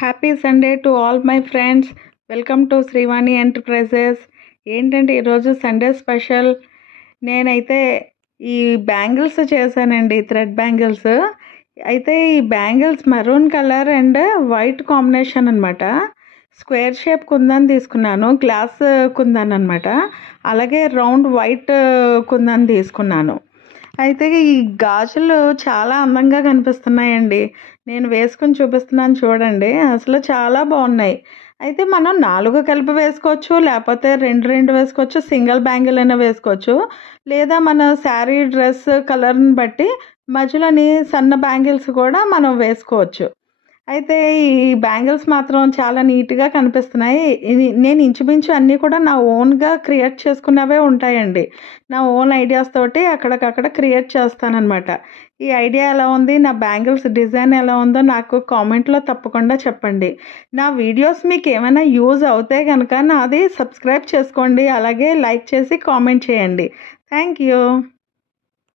Happy Sunday to all my friends. Welcome to Srivani enterprises. ఏంటంటే ఈరోజు Sunday special. నేనైతే ఈ బ్యాంగిల్స్ చేశానండి, థ్రెడ్ బ్యాంగిల్స్. అయితే ఈ bangles maroon colour and white combination అనమాట. స్క్వేర్ షేప్ కుందన్ తీసుకున్నాను, గ్లాస్ కుందన్ అనమాట. అలాగే రౌండ్ వైట్ కుందన్ తీసుకున్నాను. అయితే ఈ గాజులు చాలా అందంగా కనిపిస్తున్నాయండి. నేను వేసుకుని చూపిస్తున్నాను చూడండి, అసలు చాలా బాగున్నాయి. అయితే మనం 4 కలిపి వేసుకోవచ్చు, లేకపోతే 2 వేసుకోవచ్చు, సింగిల్ బ్యాంగిల్ అయినా వేసుకోవచ్చు, లేదా మన శారీ డ్రెస్ కలర్ని బట్టి మధ్యలోని సన్న బ్యాంగిల్స్ కూడా మనం వేసుకోవచ్చు. అయితే ఈ బ్యాంగిల్స్ మాత్రం చాలా నీట్గా కనిపిస్తున్నాయి. నేను ఇంచుమించు అన్నీ కూడా నా ఓన్గా క్రియేట్ చేసుకున్నవే ఉంటాయండి. నా ఓన్ ఐడియాస్ తోటి అక్కడికక్కడ క్రియేట్ చేస్తానన్నమాట. ఈ ఐడియా ఎలా ఉంది, నా బ్యాంగిల్స్ డిజైన్ ఎలా ఉందో నాకు కామెంట్లో తప్పకుండా చెప్పండి. నా వీడియోస్ మీకు ఏమైనా యూజ్ అవుతే కనుక నాది సబ్స్క్రైబ్ చేసుకోండి, అలాగే లైక్ చేసి కామెంట్ చేయండి. Thank you.